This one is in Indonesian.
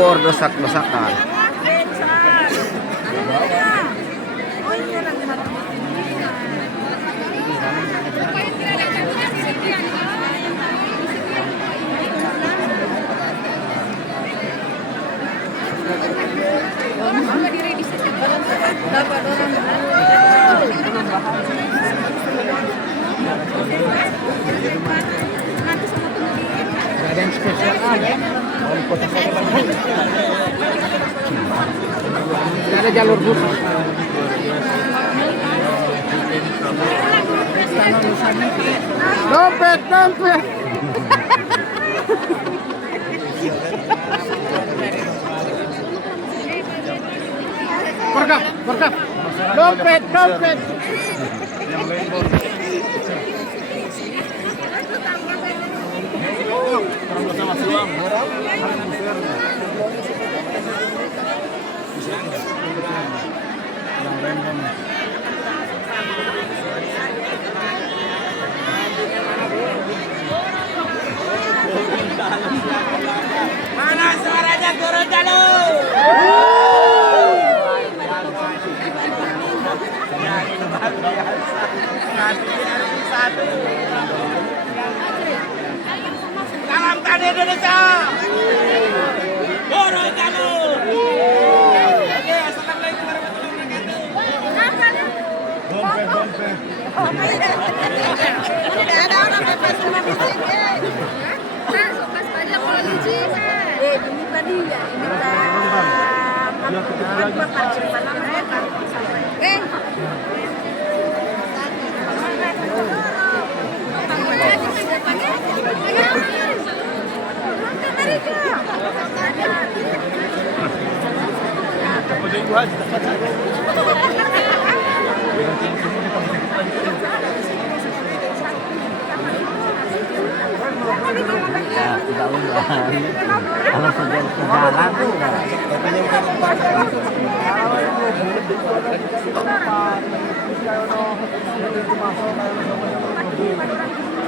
kubur dosak-dosakan. Ada yang spesial aja. Ada jalur khusus. Dompet, dompet. Berkah, berkah. Dompet, dompet. Mana suaranya Gorontalo? Salam tani Indonesia. Gorontalo. Oke, assalamualaikum warahmatullahi wabarakatuh. Dompet. Tidak ada orang lepas sama fisik. Ini tadi ya, ini Tidak usah. Kalau sudah sejalan tuh.